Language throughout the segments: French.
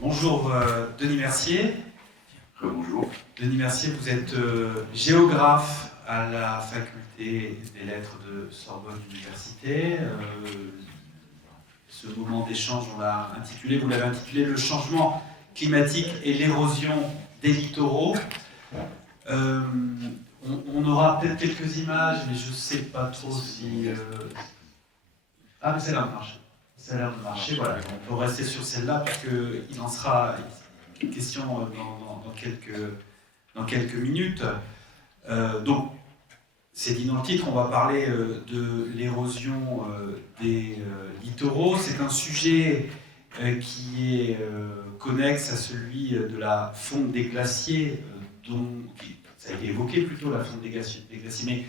Bonjour Denis Mercier. Bonjour. Denis Mercier, vous êtes géographe à la faculté des lettres de Sorbonne Université. Ce moment d'échange, vous l'avez intitulé Le changement climatique et l'érosion des littoraux. On aura peut-être quelques images, mais je ne sais pas trop si... Ah, mais ça a l'air de marcher. Ça a l'air de marcher, voilà. On peut rester sur celle-là, puisqu'il en sera question dans quelques minutes. Donc, c'est dit dans le titre, on va parler de l'érosion des littoraux. C'est un sujet qui est connexe à celui de la fonte des glaciers, ça a été évoqué plutôt, la fonte des glaciers, mais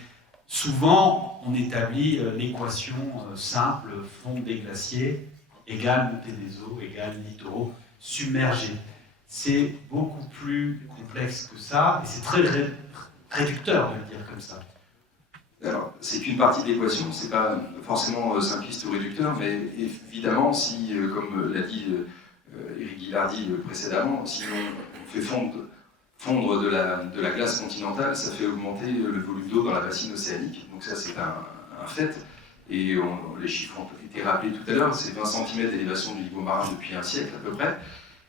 souvent on établit l'équation simple, fonte des glaciers égale montée des eaux, égale littoraux submergés. C'est beaucoup plus complexe que ça, et c'est très réducteur de le dire comme ça. Alors, c'est qu'une partie de l'équation, c'est pas forcément simpliste ou réducteur, mais évidemment, si, comme l'a dit Éric Guillardi précédemment, si on fait fondre de la glace continentale, ça fait augmenter le volume d'eau dans la bassine océanique. Donc ça, c'est un fait. Et les chiffres ont été rappelés tout à l'heure, c'est 20 cm d'élévation du niveau marin depuis un siècle à peu près.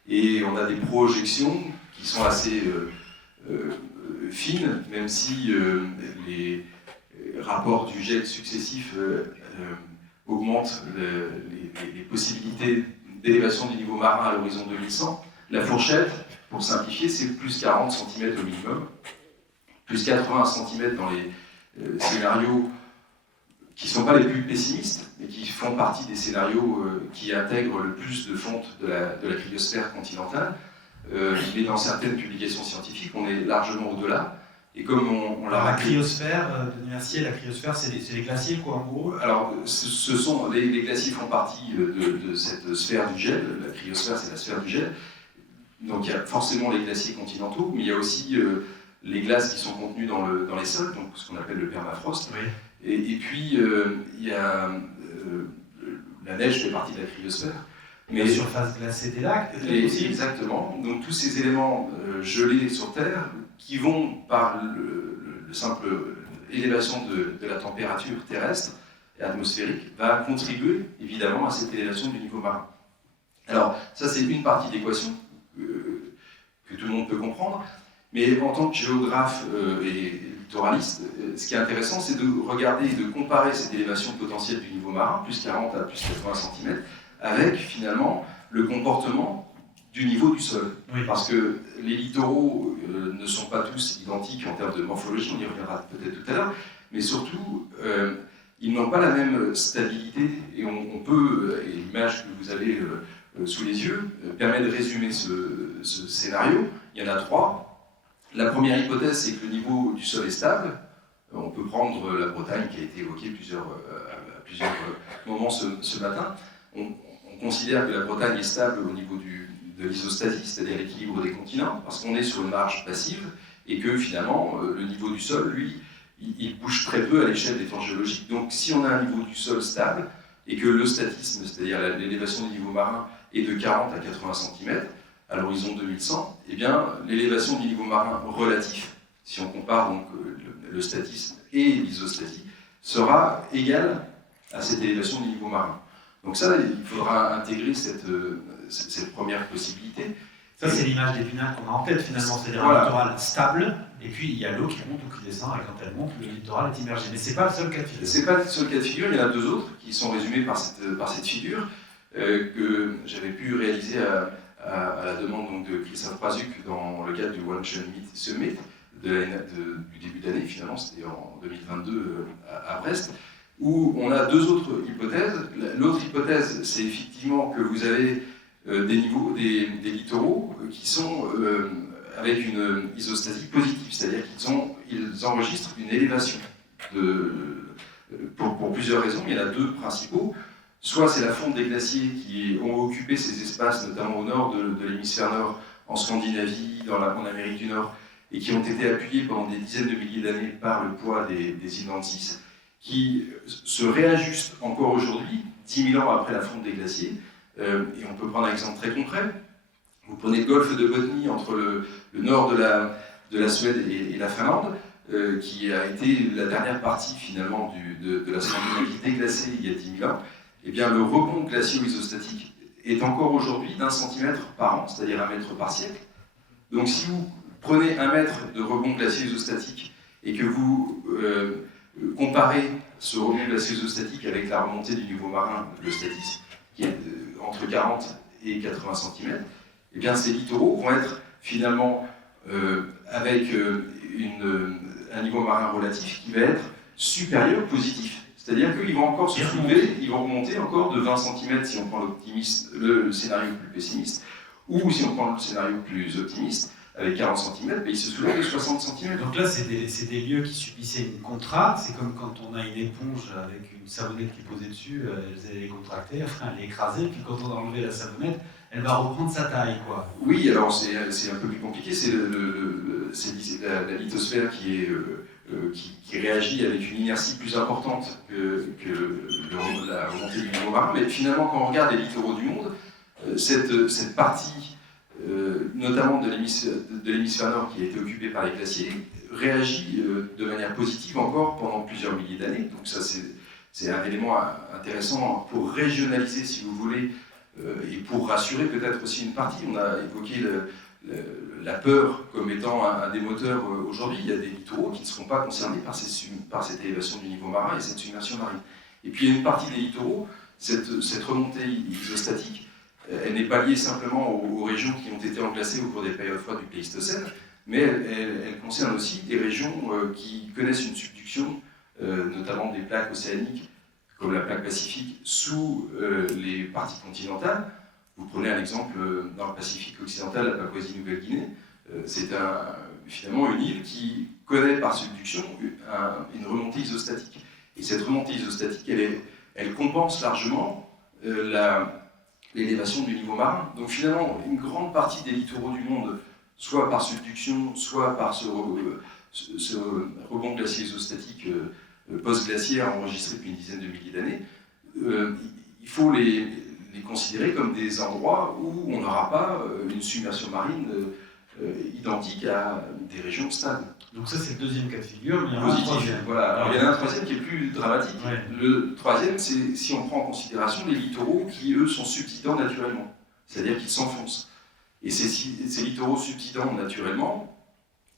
Et on a des projections qui sont assez fines, même si les rapports du GIEC successifs augmentent les possibilités d'élévation du niveau marin à l'horizon 2100. La fourchette, pour simplifier, c'est plus 40 cm au minimum, plus 80 cm dans les scénarios qui ne sont pas les plus pessimistes, mais qui font partie des scénarios qui intègrent le plus de fonte de la cryosphère continentale. Mais dans certaines publications scientifiques, on est largement au-delà. Et comme on l'a la cryosphère, Denis Mercier, la cryosphère, c'est les glaciers, quoi, en gros. Alors, les glaciers font partie de cette sphère du gel. La cryosphère, c'est la sphère du gel. Donc, il y a forcément les glaciers continentaux, mais il y a aussi les glaces qui sont contenues dans les sols, donc ce qu'on appelle le permafrost. Oui. Et puis, il y a la neige fait partie de la cryosphère. Mais la surface glacée des lacs, aussi. Exactement. Donc, tous ces éléments gelés sur Terre qui vont par le simple élévation de la température terrestre et atmosphérique va contribuer évidemment à cette élévation du niveau marin. Alors ça c'est une partie de l'équation que tout le monde peut comprendre, mais en tant que géographe et littoraliste, ce qui est intéressant c'est de regarder et de comparer cette élévation potentielle du niveau marin, plus 40 à plus 80 cm, avec finalement le comportement du niveau du sol. Oui. Parce que les littoraux ne sont pas tous identiques en termes de morphologie, on y reviendra peut-être tout à l'heure, mais surtout, ils n'ont pas la même stabilité, et on peut, et l'image que vous avez sous les yeux, permet de résumer ce scénario. Il y en a trois. La première hypothèse, c'est que le niveau du sol est stable. On peut prendre la Bretagne, qui a été évoquée à plusieurs moments ce matin. On considère que la Bretagne est stable au niveau de l'isostasie, c'est-à-dire l'équilibre des continents, parce qu'on est sur une marge passive, et que finalement, le niveau du sol, lui, il bouge très peu à l'échelle des temps géologiques. Donc si on a un niveau du sol stable, et que le statisme, c'est-à-dire l'élévation du niveau marin, est de 40 à 80 cm à l'horizon 2100, eh bien l'élévation du niveau marin relatif, si on compare donc le statisme et l'isostasie, sera égale à cette élévation du niveau marin. Donc ça, il faudra intégrer cette première possibilité. Ça, c'est l'image d'Épinal qu'on a en tête finalement, c'est-à-dire voilà. Un littoral stable, et puis il y a l'eau qui monte ou qui descend, et quand elle monte, le littoral est immergé. Mais c'est pas le seul cas de figure. C'est pas le seul cas de figure, il y en a deux autres qui sont résumés par cette figure que j'avais pu réaliser à la demande donc, de Christophe Prazuk dans le cadre du One Ocean Summit du début d'année, finalement, c'était en 2022 à Brest, où on a deux autres hypothèses. L'autre hypothèse, c'est effectivement que vous avez des littoraux qui sont avec une isostasie positive, c'est-à-dire qu'ils enregistrent une élévation pour plusieurs raisons. Il y en a deux principaux. Soit c'est la fonte des glaciers qui ont occupé ces espaces, notamment au nord de l'hémisphère nord, en Scandinavie, en Amérique du Nord, et qui ont été appuyés pendant des dizaines de milliers d'années par le poids des inlandssis, qui se réajustent encore aujourd'hui, 10 000 ans après la fonte des glaciers. Et on peut prendre un exemple très concret. Vous prenez le golfe de Botnie entre le nord de la Suède et la Finlande, qui a été la dernière partie finalement de la Scandinavie déglacée il y a 10 000 ans. Eh bien, le rebond glacio-isostatique est encore aujourd'hui d'1 centimètre par an, c'est-à-dire 1 mètre par siècle. Donc si vous prenez 1 mètre de rebond glacio-isostatique et que vous comparez ce rebond glacio-isostatique avec la remontée du niveau marin, le statisme, qui est entre 40 et 80 cm, eh bien ces littoraux vont être finalement avec un niveau marin relatif qui va être supérieur, positif. C'est-à-dire qu'ils vont encore se soulever, ils vont remonter encore de 20 cm si on prend le scénario plus pessimiste, ou si on prend le scénario plus optimiste, avec 40 cm, mais ils se soulèvent de 60 cm. Donc là, c'est des lieux qui subissaient une contrainte. C'est comme quand on a une éponge avec une savonnette qui est posée dessus, elle allait les contracter, enfin elle est écrasée, puis quand on a enlevé la savonnette, elle va reprendre sa taille, quoi. Oui, alors c'est un peu plus compliqué, c'est la lithosphère qui réagit avec une inertie plus importante que la remontée du niveau marin, mais finalement quand on regarde les littoraux du monde, cette partie, notamment de l'hémisphère nord qui a été occupée par les glaciers, réagit de manière positive encore pendant plusieurs milliers d'années. Donc ça c'est un élément intéressant pour régionaliser, si vous voulez, et pour rassurer peut-être aussi une partie. On a évoqué la peur comme étant un des moteurs aujourd'hui. Il y a des littoraux qui ne seront pas concernés par cette élévation du niveau marin et cette submersion marine. Et puis il y a une partie des littoraux, cette remontée isostatique, elle n'est pas liée simplement aux régions qui ont été englacées au cours des périodes froides du Pléistocène, mais elle concerne aussi des régions qui connaissent une subduction, notamment des plaques océaniques, comme la plaque pacifique, sous les parties continentales. Vous prenez un exemple dans le Pacifique occidental, la Papouasie-Nouvelle-Guinée, c'est finalement une île qui connaît par subduction une remontée isostatique. Et cette remontée isostatique, elle compense largement l'élévation du niveau marin. Donc finalement, une grande partie des littoraux du monde, soit par subduction, soit par ce rebond glacier isostatique post-glaciaire enregistré depuis une dizaine de milliers d'années, il faut les considérer comme des endroits où on n'aura pas une submersion marine identique à des régions stables. Donc ça c'est le deuxième cas de figure, mais il y en a positif. un troisième. Voilà. Alors il y en a un troisième qui est plus dramatique. Ouais. Le troisième, c'est si on prend en considération les littoraux qui, eux, sont subsidants naturellement. C'est-à-dire qu'ils s'enfoncent. Et ces littoraux subsidants naturellement,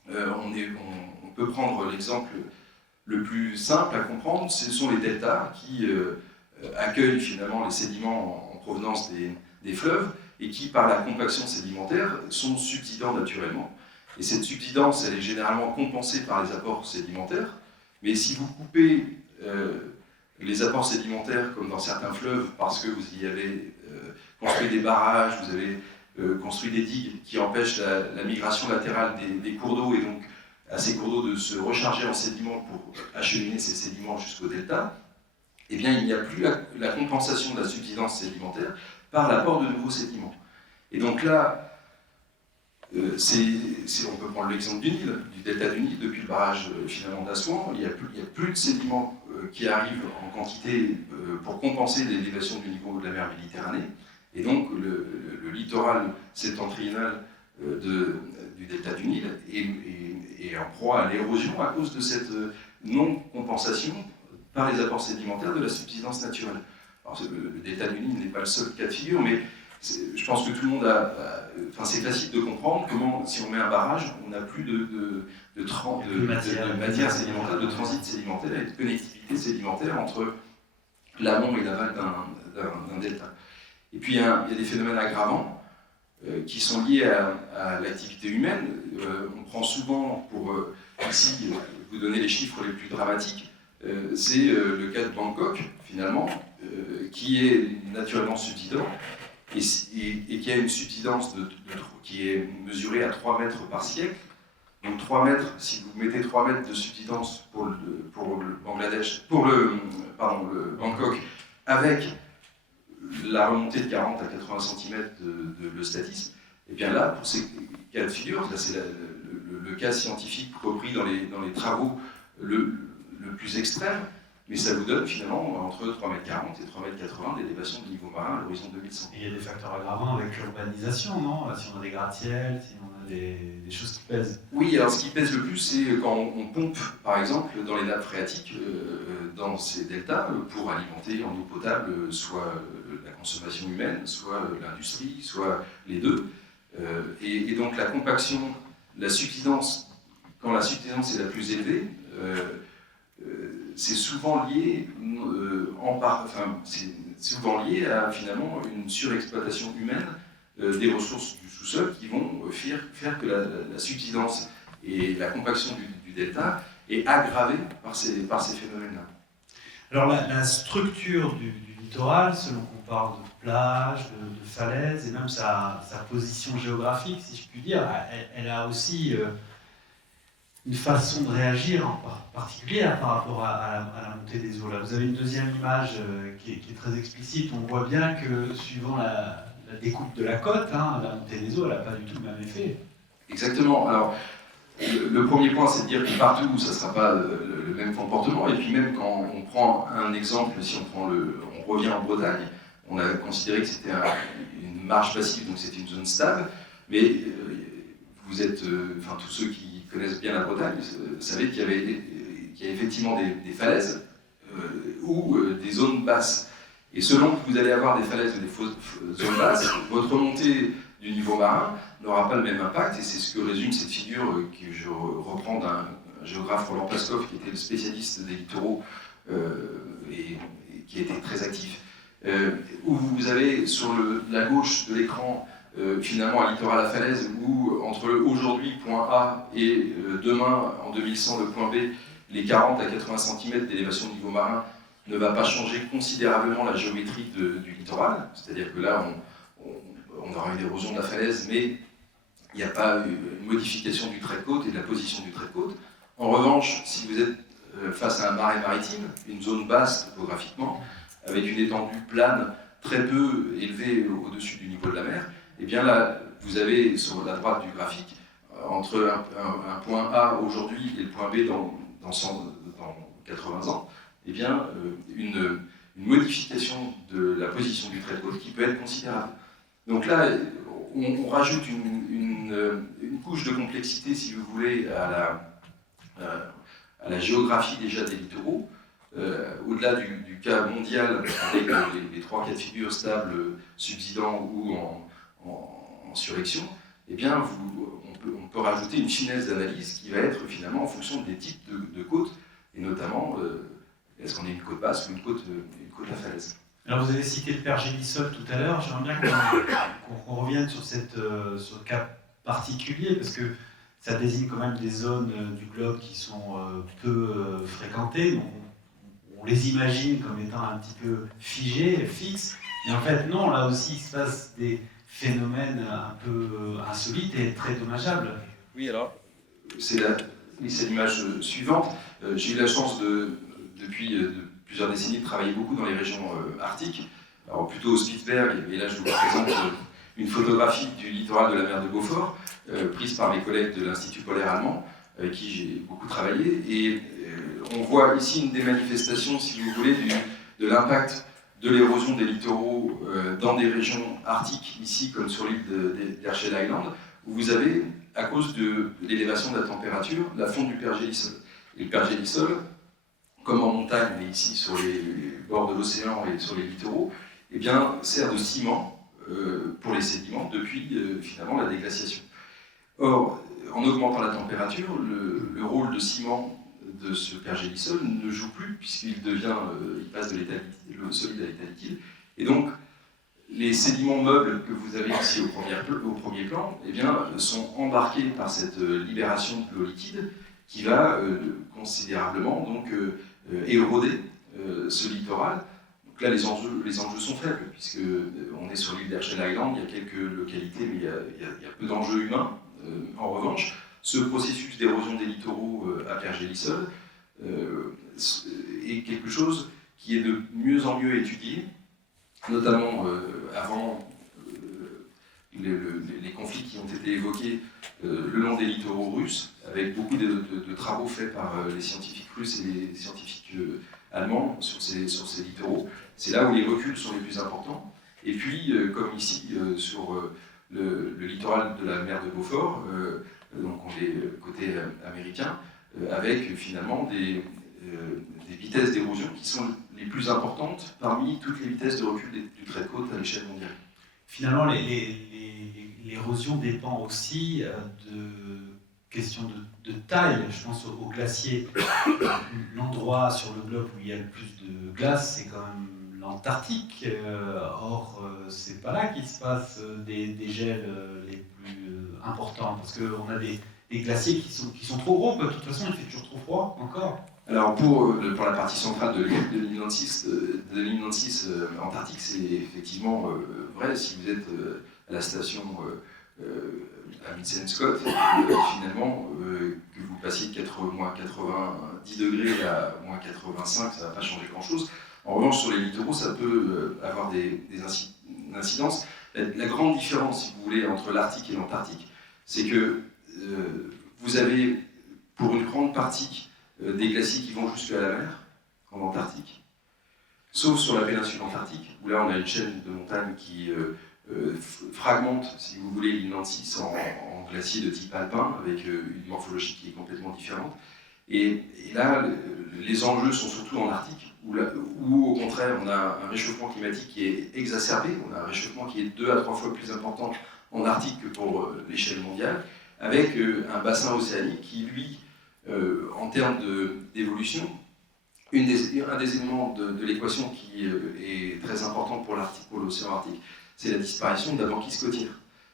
on peut prendre l'exemple le plus simple à comprendre, ce sont les deltas qui accueillent finalement les sédiments en provenance des fleuves et qui, par la compaction sédimentaire, sont subsidants naturellement. Et cette subsidence, elle est généralement compensée par les apports sédimentaires, mais si vous coupez les apports sédimentaires, comme dans certains fleuves, parce que vous y avez construit des barrages, vous avez construit des digues qui empêchent la migration latérale des cours d'eau, et donc à ces cours d'eau de se recharger en sédiments pour acheminer ces sédiments jusqu'au delta, eh bien il n'y a plus la compensation de la subsidence sédimentaire par l'apport de nouveaux sédiments. Et donc là, on peut prendre l'exemple du Nil, du delta du Nil, depuis le barrage finalement d'Assouan, il n'y a plus de sédiments qui arrivent en quantité pour compenser l'élévation du niveau de la mer Méditerranée, et donc le littoral septentrional du delta du Nil est en proie à l'érosion à cause de cette non-compensation par les apports sédimentaires de la subsidence naturelle. Alors, le delta du Nil n'est pas le seul cas de figure, mais je pense que tout le monde c'est facile de comprendre comment, si on met un barrage, on n'a plus de matière sédimentaire, de transit sédimentaire et de connectivité sédimentaire entre l'amont et l'aval d'un delta. Et puis il y a des phénomènes aggravants qui sont liés à l'activité humaine. On prend souvent, pour ici vous donner les chiffres les plus dramatiques, c'est le cas de Bangkok, finalement, qui est naturellement subsidant et qui a une subsidence qui est mesurée à 3 mètres par siècle. Donc 3 mètres, si vous mettez 3 mètres de subsidence pour le Bangkok, avec la remontée de 40 à 80 cm de l'eustatisme, et bien là, pour ces cas de figure, là c'est le cas scientifique repris dans les travaux le plus extrême, mais ça vous donne finalement entre 3,40 m et 3,80 m d'élévation de niveau marin à l'horizon 2100. Et il y a des facteurs aggravants avec l'urbanisation, non? Si on a des gratte-ciels, si on a des choses qui pèsent. Oui, alors ce qui pèse le plus, c'est quand on pompe, par exemple, dans les nappes phréatiques, dans ces deltas, pour alimenter en eau potable soit la consommation humaine, soit l'industrie, soit les deux. Et donc la compaction, la subsidence, quand la subsidence est la plus élevée, c'est souvent lié, c'est souvent lié à finalement une surexploitation humaine des ressources du sous-sol qui vont faire que la subsidence et la compaction du delta est aggravée par ces phénomènes-là. Alors la structure du littoral, selon qu'on parle de plage, de falaise, et même sa position géographique, si je puis dire, elle a aussi une façon de réagir en particulier par rapport à la montée des eaux. Là, vous avez une deuxième image qui est très explicite. On voit bien que suivant la découpe de la côte, la montée des eaux, elle n'a pas du tout le même effet. Exactement. Alors, le premier point, c'est de dire que partout, ça ne sera pas le même comportement. Et puis même quand on prend un exemple, si on revient en Bretagne, on a considéré que c'était une marge passive, donc c'était une zone stable. Mais vous êtes, tous ceux qui connaissent bien la Bretagne, savez qu'il y a effectivement des falaises ou des zones basses. Et selon que vous allez avoir des falaises ou des zones basses, votre montée du niveau marin n'aura pas le même impact, et c'est ce que résume cette figure que je reprends d'un géographe, Roland Paskov, qui était le spécialiste des littoraux et qui était très actif, où vous avez sur la gauche de l'écran finalement un littoral à falaise où entre aujourd'hui point A et demain en 2100 le point B, les 40 à 80 cm d'élévation du niveau marin ne va pas changer considérablement la géométrie du littoral, c'est-à-dire que là on aura une érosion de la falaise, mais il n'y a pas une modification du trait de côte et de la position du trait de côte. En revanche, si vous êtes face à un marais maritime, une zone basse topographiquement, avec une étendue plane très peu élevée au-dessus du niveau de la mer, et bien là, vous avez sur la droite du graphique, entre un point A aujourd'hui et le point B dans 80 ans, et bien une modification de la position du trait de côte qui peut être considérable. Donc là, on rajoute une couche de complexité, si vous voulez, à la géographie déjà des littoraux, au-delà du cas mondial, avec les trois cas de figure stables, subsidants ou en surrection, eh bien, on peut rajouter une finesse d'analyse qui va être finalement en fonction des types de côtes, et notamment, est-ce qu'on est une côte basse ou une côte à falaise. Alors vous avez cité le pergélisol tout à l'heure, j'aimerais bien qu'on revienne sur ce cas particulier, parce que ça désigne quand même des zones du globe qui sont peu fréquentées, donc on les imagine comme étant un petit peu figées, fixes, mais en fait non, là aussi il se passe des phénomènes un peu insolites et très dommageables. Oui, alors, c'est l'image suivante. J'ai eu la chance depuis plusieurs décennies de travailler beaucoup dans les régions arctiques, alors plutôt au Spitzberg, et là je vous présente une photographie du littoral de la mer de Beaufort, prise par mes collègues de l'Institut polaire allemand, avec qui j'ai beaucoup travaillé, et on voit ici une des manifestations, si vous voulez, de l'impact de l'érosion des littoraux dans des régions arctiques, ici comme sur l'île d'Herschel Island, où vous avez, à cause de l'élévation de la température, la fonte du pergélisol. Et le pergélisol, comme en montagne, mais ici sur les bords de l'océan et sur les littoraux, eh bien, sert de ciment pour les sédiments depuis finalement la déglaciation. Or, en augmentant la température, le rôle de ciment de ce pergélisol ne joue plus, puisqu'il il passe de l'état solide à l'état liquide. Et donc, les sédiments meubles que vous avez ici au premier plan, eh bien, sont embarqués par cette libération de l'eau liquide qui va considérablement donc, éroder ce littoral. Donc là, les enjeux sont faibles, puisqu'on est sur l'île d'Herschel Island, il y a quelques localités, mais il y a peu d'enjeux humains. En revanche, ce processus d'érosion des littoraux à pergélisol est quelque chose qui est de mieux en mieux étudié, notamment avant les conflits qui ont été évoqués le long des littoraux russes, avec beaucoup de travaux faits par les scientifiques russes et les scientifiques allemand sur ces littoraux. C'est là où les reculs sont les plus importants. Et puis, comme ici, sur le littoral de la mer de Beaufort, donc on est côté américain, avec finalement des vitesses d'érosion qui sont les plus importantes parmi toutes les vitesses de recul du trait de côte à l'échelle mondiale. Finalement, l'érosion dépend aussi de questions de taille. Je pense aux glaciers. L'endroit sur le globe où il y a le plus de glace, c'est quand même l'Antarctique. Or, c'est pas là qu'il se passe des gels les plus importants, parce qu'on a des glaciers qui sont trop gros. De toute façon, il fait toujours trop froid encore. Alors pour la partie centrale de l'île Nancy Antarctique, c'est effectivement vrai. Si vous êtes à la station à Vincent Scott, finalement, que vous passiez de moins 90 degrés à moins 85, ça ne va pas changer grand-chose. En revanche, sur les littoraux, ça peut avoir des incidences. La grande différence, si vous voulez, entre l'Arctique et l'Antarctique, c'est que vous avez, pour une grande partie, des glaciers qui vont jusqu'à la mer, en Antarctique, sauf sur la péninsule antarctique, où là on a une chaîne de montagnes qui fragmente, si vous voulez, l'île Nancy en glaciers de type alpin, avec une morphologie qui est complètement différente. Et là, les enjeux sont surtout en Arctique, où au contraire on a un réchauffement climatique qui est exacerbé, on a un réchauffement qui est 2 à 3 fois plus important en Arctique que pour l'échelle mondiale, avec un bassin océanique qui, lui, en termes d'évolution, un des éléments de l'équation qui est très important pour l'océan Arctique, c'est la disparition de la banquise côtière.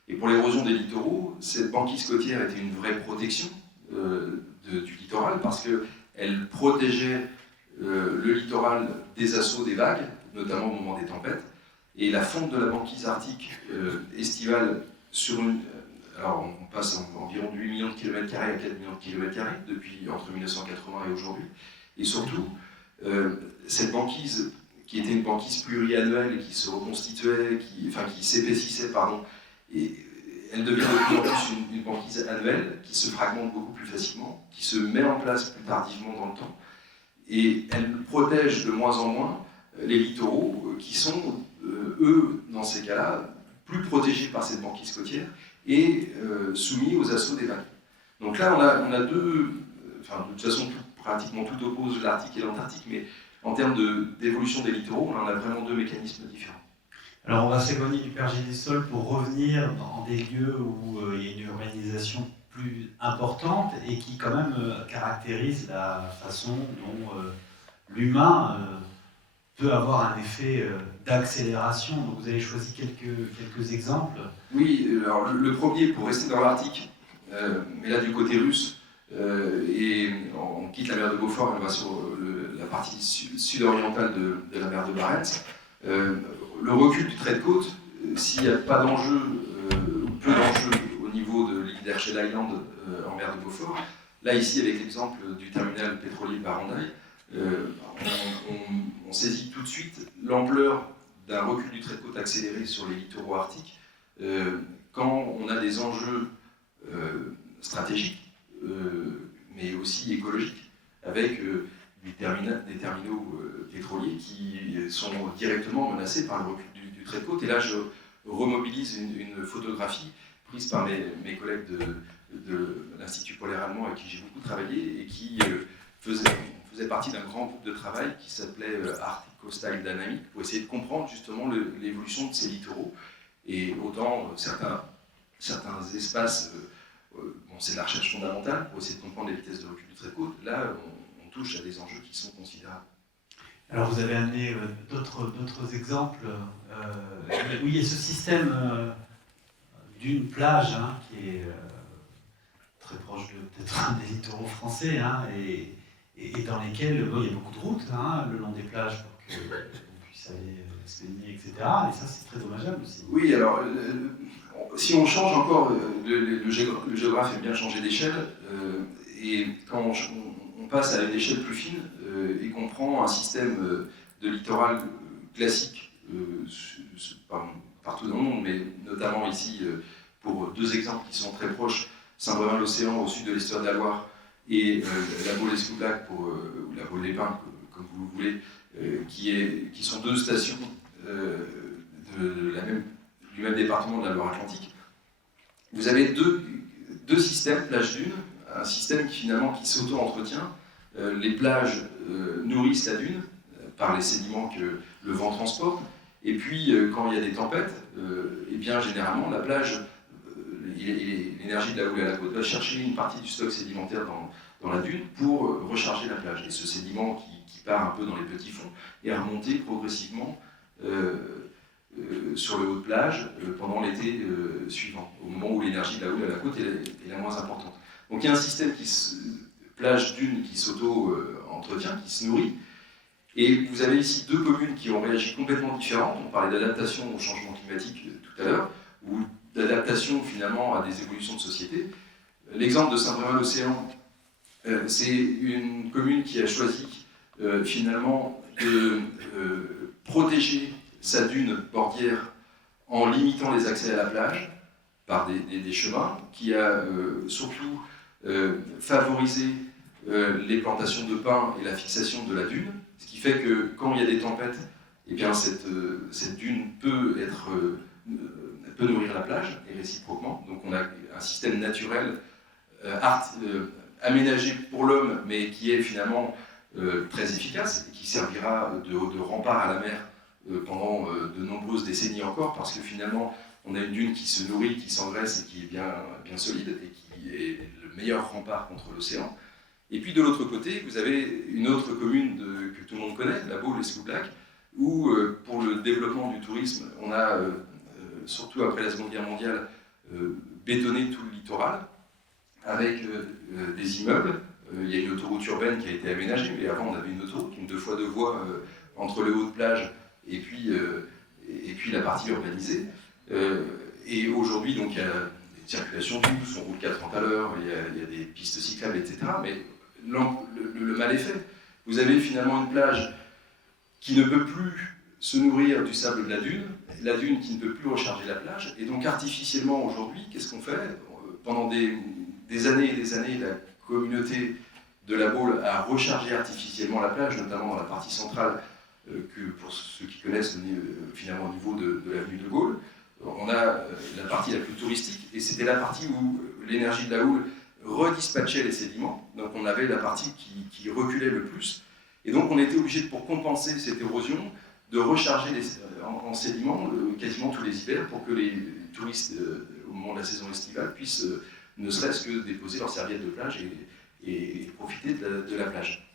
Et pour l'érosion des littoraux, cette banquise côtière était une vraie protection du littoral, parce qu'elle protégeait le littoral des assauts des vagues, notamment au moment des tempêtes. Et la fonte de la banquise arctique estivale sur une... Alors on passe environ de 8 millions de kilomètres carrés à 4 millions de kilomètres carrés depuis entre 1980 et aujourd'hui. Et surtout, cette banquise, qui était une banquise pluriannuelle qui se reconstituait, qui s'épaississait, pardon, et elle devient de plus en plus une banquise annuelle qui se fragmente beaucoup plus facilement, qui se met en place plus tardivement dans le temps. Et elle protège de moins en moins les littoraux qui sont, eux, dans ces cas-là, plus protégés par cette banquise côtière et soumis aux assauts des vagues. Donc là, on a deux... Enfin, de toute façon, pratiquement tout oppose l'Arctique et l'Antarctique, mais en termes d'évolution des littoraux, on a vraiment deux mécanismes différents. Alors on va s'éloigner du pergélisol pour revenir dans des lieux où il y a une urbanisation plus importante et qui quand même caractérise la façon dont l'humain peut avoir un effet d'accélération. Donc vous avez choisi quelques exemples. Oui, alors le premier, pour rester dans l'Arctique, mais là du côté russe, et on quitte la mer de Beaufort, on va sur la partie sud-orientale de la mer de Barents. Le recul du trait de côte, s'il n'y a pas d'enjeu, ou peu d'enjeu au niveau de l'île d'Herschel Island en mer de Beaufort, là ici avec l'exemple du terminal pétrolier de Barandai, on saisit tout de suite l'ampleur d'un recul du trait de côte accéléré sur les littoraux arctiques quand on a des enjeux stratégiques, mais aussi écologiques, avec des terminaux pétroliers qui sont directement menacés par le recul du trait de côte. Et là, je remobilise une photographie prise par mes collègues de l'Institut polaire allemand avec qui j'ai beaucoup travaillé et qui faisait partie d'un grand groupe de travail qui s'appelait Arctic Coastal Dynamics pour essayer de comprendre justement l'évolution de ces littoraux. Et autant certains espaces, c'est de la recherche fondamentale pour essayer de comprendre les vitesses de recul du trait de côte. Là, on touche à des enjeux qui sont considérables. Alors vous avez amené d'autres exemples. Oui, il y a ce système d'une plage qui est très proche peut-être des littoraux français et dans lesquels il y a beaucoup de routes le long des plages pour qu'on puisse aller se baigner, etc. Et ça, c'est très dommageable aussi. Oui, alors si on change encore, le géographe aime bien changer d'échelle, et quand on passe à une échelle plus fine et qu'on prend un système de littoral classique partout dans le monde, mais notamment ici pour deux exemples qui sont très proches, Saint-Brevin-l'Océan au sud de l'estuaire de la Loire et la Baule-Escoublac ou la Baule-les-Pins, comme vous le voulez, qui sont deux stations du même département de la Loire-Atlantique. Vous avez deux systèmes, plage dune, un système qui s'auto-entretient. Les plages nourrissent la dune par les sédiments que le vent transporte. Et puis, quand il y a des tempêtes, eh bien, généralement, la plage, l'énergie de la houle à la côte va chercher une partie du stock sédimentaire dans la dune pour recharger la plage. Et ce sédiment qui part un peu dans les petits fonds est remonté progressivement sur le haut de plage pendant l'été suivant, au moment où l'énergie de la houle à la côte est la moins importante. Donc il y a un système plage dune qui s'auto-entretient, qui se nourrit. Et vous avez ici deux communes qui ont réagi complètement différentes. On parlait d'adaptation au changement climatique tout à l'heure, ou d'adaptation finalement à des évolutions de société. L'exemple de Saint-Brévin-l'Océan, c'est une commune qui a choisi finalement de protéger sa dune bordière en limitant les accès à la plage par des chemins, qui a surtout favorisé les plantations de pins et la fixation de la dune, ce qui fait que quand il y a des tempêtes, eh bien cette dune peut nourrir la plage, et réciproquement. Donc on a un système naturel aménagé pour l'homme, mais qui est finalement très efficace, et qui servira de rempart à la mer pendant de nombreuses décennies encore, parce que finalement on a une dune qui se nourrit, qui s'engraisse et qui est bien solide, et qui est le meilleur rempart contre l'océan. Et puis de l'autre côté, vous avez une autre commune que tout le monde connaît, la Baule-Escoublac, où pour le développement du tourisme, on a, surtout après la Seconde Guerre mondiale, bétonné tout le littoral, avec des immeubles. Il y a une autoroute urbaine qui a été aménagée, mais avant on avait une autoroute, une 2x2 voies entre le haut de plage et puis la partie urbanisée. Et aujourd'hui, donc, il y a des circulations douces, on roule qu'à 30 à l'heure, il y a des pistes cyclables, etc. Mais le mal est fait. Vous avez finalement une plage qui ne peut plus se nourrir du sable de la dune qui ne peut plus recharger la plage, et donc artificiellement aujourd'hui, qu'est-ce qu'on fait? Pendant des années et des années, la communauté de la Baule a rechargé artificiellement la plage, notamment dans la partie centrale, que pour ceux qui connaissent finalement au niveau de l'avenue de Gaulle. On a la partie la plus touristique, et c'était la partie où l'énergie de la houle redispatchait les sédiments, donc on avait la partie qui reculait le plus, et donc on était obligé, pour compenser cette érosion, de recharger en sédiments quasiment tous les hivers pour que les touristes, au moment de la saison estivale, puissent ne serait-ce que déposer leurs serviettes de plage et profiter de la plage.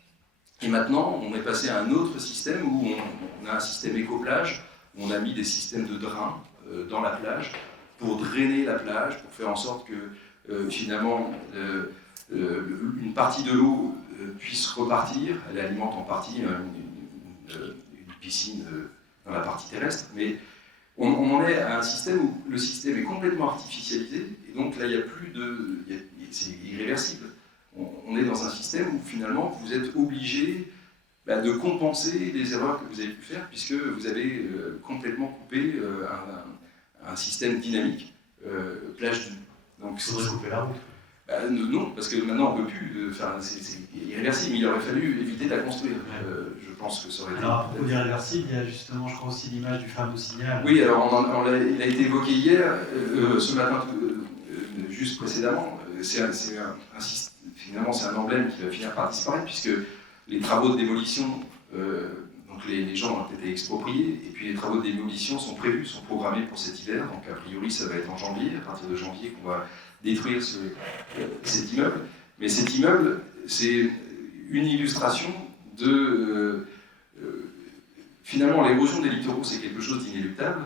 Et maintenant, on est passé à un autre système où on a un système éco-plage, où on a mis des systèmes de drains dans la plage pour drainer la plage, pour faire en sorte que finalement une partie de l'eau puisse repartir. Elle alimente en partie une piscine dans la partie terrestre, mais on en est à un système où le système est complètement artificialisé, et donc là il n'y a plus de... c'est irréversible. On est dans un système où finalement vous êtes obligé de compenser les erreurs que vous avez pu faire, puisque vous avez complètement coupé un système dynamique plage dune. Donc il faudrait couper la route. Non, parce que maintenant on ne peut plus, c'est irréversible, mais il aurait fallu éviter de la construire. Je pense que ça aurait été... Alors, à propos d'irréversible, il y a justement, je crois aussi l'image du fameux signal. Oui, alors il a été évoqué hier, ce matin, juste précédemment. Finalement, c'est un emblème qui va finir par disparaître, puisque les travaux de démolition, donc les gens ont été expropriés, et puis les travaux de démolition sont prévus, sont programmés pour cet hiver, donc a priori ça va être en janvier, à partir de janvier qu'on va détruire cet immeuble. Mais cet immeuble, c'est une illustration de... finalement, l'érosion des littoraux, c'est quelque chose d'inéluctable.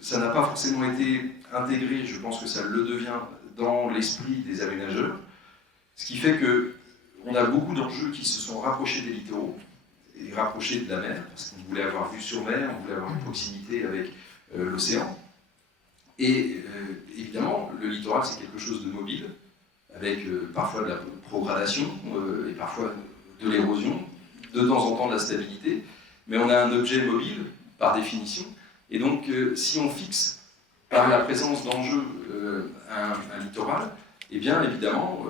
Ça n'a pas forcément été intégré, je pense que ça le devient, dans l'esprit des aménageurs. Ce qui fait qu'on a beaucoup d'enjeux qui se sont rapprochés des littoraux et rapprochés de la mer, parce qu'on voulait avoir vue sur mer, on voulait avoir une proximité avec l'océan. Et évidemment, le littoral, c'est quelque chose de mobile, avec parfois de la progradation et parfois de l'érosion, de temps en temps de la stabilité, mais on a un objet mobile, par définition, et donc si on fixe par la présence d'enjeux un littoral, eh bien évidemment,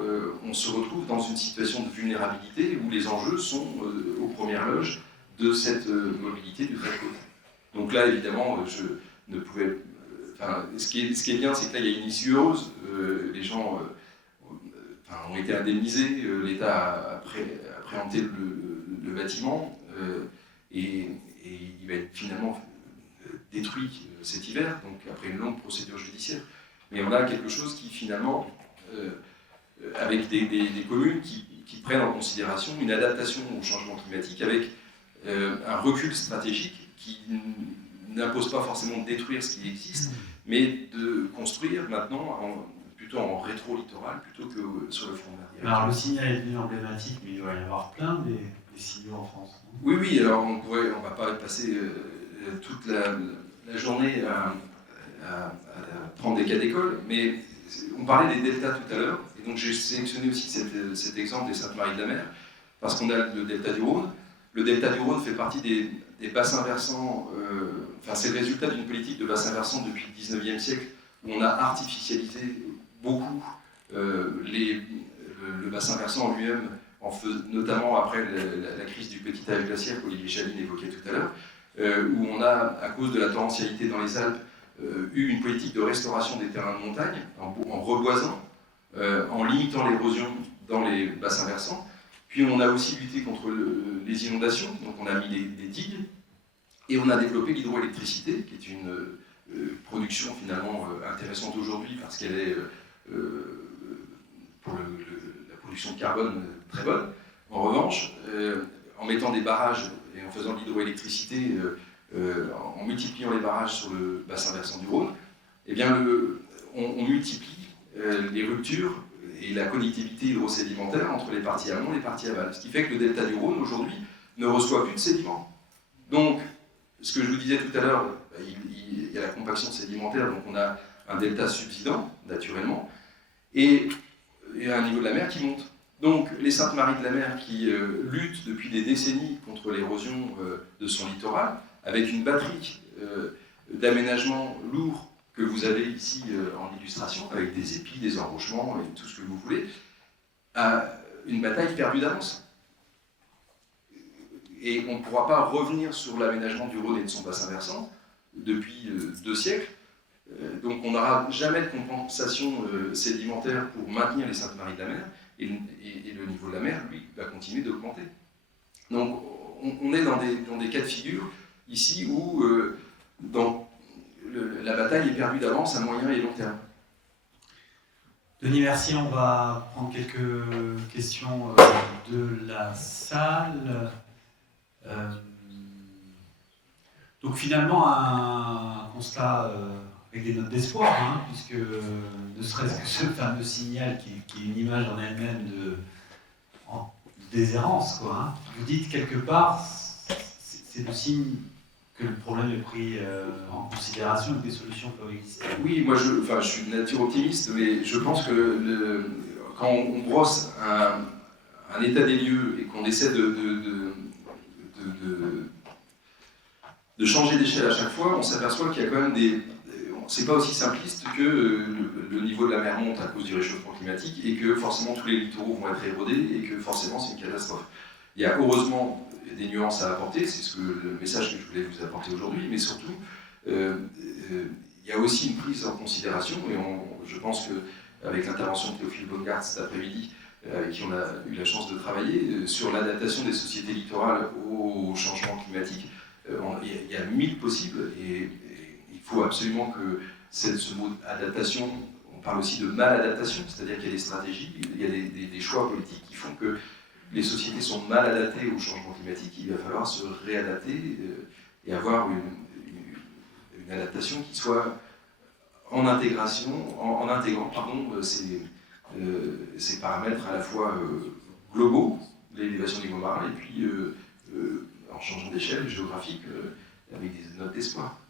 on se retrouve dans une situation de vulnérabilité où les enjeux sont aux premières loges de cette mobilité du trait de côte. Donc là, évidemment, je ne pouvais... ce qui est bien, c'est que là, il y a une issue heureuse. Les gens ont été indemnisés, l'État a préempté le bâtiment, et il va être finalement détruit cet hiver, donc après une longue procédure judiciaire. Mais on a quelque chose qui finalement, avec des communes qui prennent en considération une adaptation au changement climatique avec un recul stratégique qui n'impose pas forcément de détruire ce qui existe, mais de construire maintenant plutôt en rétro-littoral plutôt que sur le front de mer. Alors le signal est devenu emblématique, mais il doit y avoir plein des signaux en France. Oui, oui, alors on ne va pas passer toute la journée à prendre des cas d'école, mais on parlait des deltas tout à l'heure, et donc j'ai sélectionné aussi cet exemple des Saintes-Maries-de-la-Mer, parce qu'on a le delta du Rhône. Le delta du Rhône fait partie des bassins versants, c'est le résultat d'une politique de bassins versants depuis le 19e siècle, où on a artificialisé beaucoup le bassin versant en lui-même, notamment après la crise du petit âge glaciaire qu'Olivier Chaline évoquait tout à l'heure, où on a, à cause de la torrentialité dans les Alpes, eu une politique de restauration des terrains de montagne, en reboisant, en limitant l'érosion dans les bassins versants. Puis on a aussi lutté contre les inondations, donc on a mis des digues, et on a développé l'hydroélectricité, qui est une production finalement intéressante aujourd'hui, parce qu'elle est, pour la production de carbone, très bonne. En revanche, en mettant des barrages et en faisant de l'hydroélectricité, en multipliant les barrages sur le bassin versant du Rhône, eh bien on multiplie les ruptures et la connectivité hydrosédimentaire entre les parties amont et les parties aval. Ce qui fait que le delta du Rhône, aujourd'hui, ne reçoit plus de sédiments. Donc, ce que je vous disais tout à l'heure, il y a la compaction sédimentaire, donc on a un delta subsidant, naturellement, et un niveau de la mer qui monte. Donc, les Saintes-Maries-de-la-Mer qui luttent depuis des décennies contre l'érosion de son littoral, avec une batterie d'aménagements lourds que vous avez ici en illustration, avec des épis, des enrochements et tout ce que vous voulez, a une bataille perdue d'avance. Et on ne pourra pas revenir sur l'aménagement du Rhône et de son bassin versant depuis 2 siècles. Donc on n'aura jamais de compensation sédimentaire pour maintenir les Saintes-Maries-de-la-Mer, et le niveau de la mer, lui, va continuer d'augmenter. Donc on est dans des cas de figure ici où la bataille est perdue d'avance à moyen et long terme. Denis, merci. On va prendre quelques questions de la salle. Donc finalement, un constat avec des notes d'espoir, hein, puisque ne serait-ce que ce fameux signal qui est une image en elle-même de déshérence, quoi. Hein. Vous dites quelque part, c'est le signe que le problème est pris en considération et que des solutions peuvent exister. Oui, moi je suis de nature optimiste, mais je pense que quand on brosse un état des lieux et qu'on essaie de changer d'échelle à chaque fois, on s'aperçoit qu'il y a quand même c'est pas aussi simpliste que le niveau de la mer monte à cause du réchauffement climatique et que forcément tous les littoraux vont être érodés et que forcément c'est une catastrophe. Il y a heureusement des nuances à apporter, c'est le message que je voulais vous apporter aujourd'hui, mais surtout il y a aussi une prise en considération, et je pense qu'avec l'intervention de Théophile Bongard cet après-midi, avec qui on a eu la chance de travailler, sur l'adaptation des sociétés littorales au changement climatique, il y a 1000 possibles, et il faut absolument que ce mot adaptation, on parle aussi de maladaptation, c'est-à-dire qu'il y a des stratégies, il y a des choix politiques qui font que les sociétés sont mal adaptées au changement climatique, il va falloir se réadapter et avoir une adaptation qui soit en intégrant ces paramètres à la fois globaux, l'élévation des niveau marin, et puis en changeant d'échelle géographique avec des notes d'espoir.